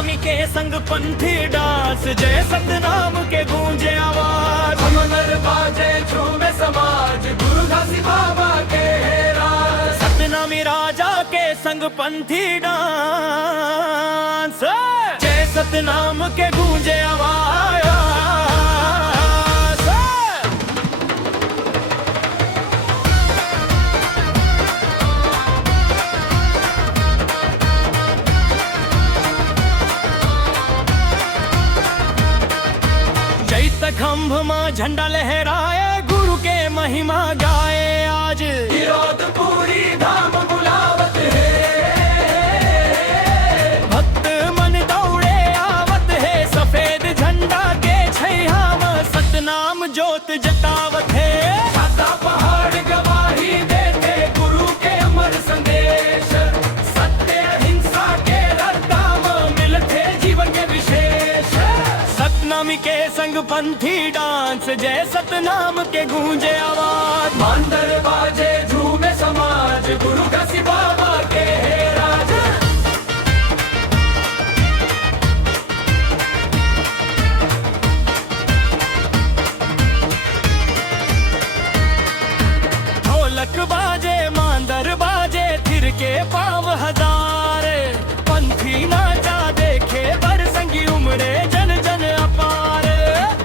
सतनामी के संग पंथी डांस, जय सतनाम के गूंजे आवाज। अमर बाजे झूमे समाज, गुरु घासी बाबा के राज। सतनामी राजा के संग पंथी डांस, जय सतनाम के गूंजे आवाज। खंभ में झंडा लहराए, गुरु के महिमा गाए आज। पूरी धाम बुलावत है, भक्त मन दौड़े आवत है। सफेद झंडा के छैया में सतनाम जोत जतावत है। छाता पहाड़ गवाही देते, गुरु के अमर संदेश। सत्य अहिंसा के रत्ता में मिलते जीवन के विशेष। सतनामी के संग पंथी डांस, जय सतनाम के गूंजे आवाज। मांदर बाजे झूमे समाज, गुरु घासी बाबा के राज। ढोलक बाजे मांदर बाजे, थिर के पाव हजार। पंथी नाचा देखे बर संगी उमड़े जन जन अपार।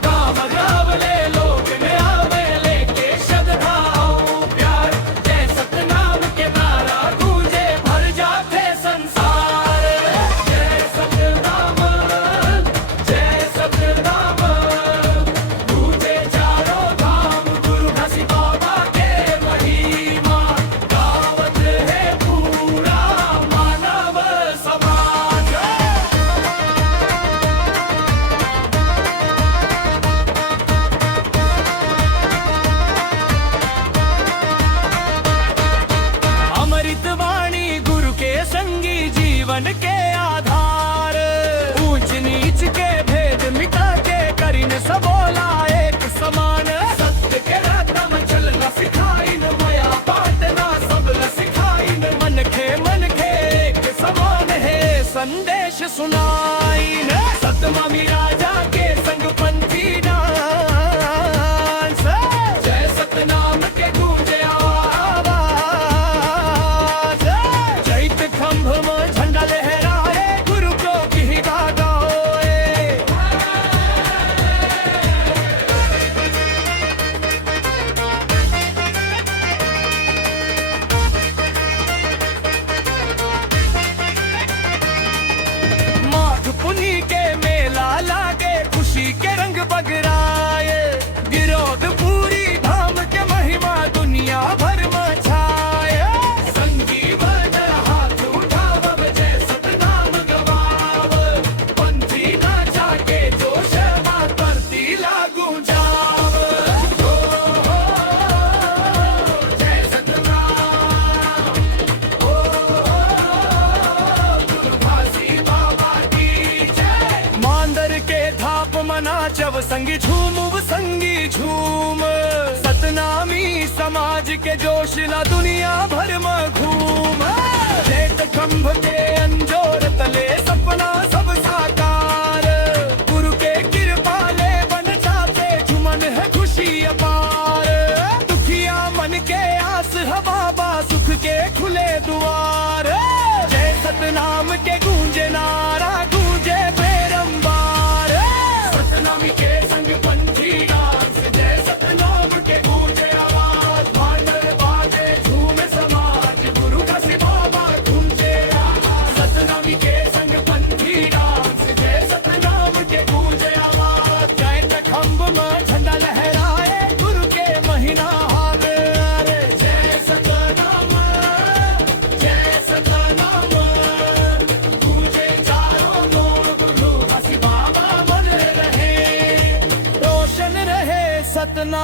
गाँव गाँव ले लोग में आवे, लेके श्रद्धा और प्यार। जय सतनाम के नारा गूंजे, भर जाते संसार। जय सतनाम, जय सतनाम, गूंजे चारों धाम, गुरु घासी बाबा के महिमा। गावत है पूरा मानव समाज। अमृत वाणी गुरु के संगी, जीवन के आधार। ऊंच नीच के भेद मिटा के, करिन सबोला एक समान। सत्य के रास्ता में चलना सिखाइन, माया बांटना सबला सिखाइन। मन खे एक समान है, संदेश सुनाइन। सतनामी राजा के संग पंथी डांस, जय सतनाम के गूंजे आवाज। चैत खंभ में झंडा लहराए, गुरु को गीता गाए। माघ पुन्नी के मेला लागे, खुशी के रंग बगराए। गिरोध पूरी धाम के महिमा, दुनिया भर में छाए। संगी बदर हाथ उठावब, जय सतनाम गवाव। पंथी नाचा के जोश में करती लागू जाव। जय सतनाम, गुरु घासी बाबा की जय। मांदर के थाप मना जब संगी झूम संगी झूम। सतनामी समाज के जोश ला दुनिया भर में घूम। जेठ खंभ के अंजोर तले सपना सब साकार। गुरु के कृपा ले बन जाते, झुमन है खुशी अपार। दुखिया मन के आस है बाबा, सुख के खुले द्वार। जय सतनाम के गूंजे नारा, गूंजे बेरंबार। सतनामी के संग पंथी डांस, जय सतनाम के गूंजे आवाज। मांडर बाजे झूमे समाज, गुरु घासी बाबा गूंजे आवाज। सतनामी के संग पंथी डांस, जय सतनाम के गूंजे आवाज। जय खंभ में झंडा लहराए, गुरु के महीना हार। जय सतनाम, जय सतनाम, गूंजे चारों ओर, गुरु घासी बाबा बन रहे। रोशन रहे सतना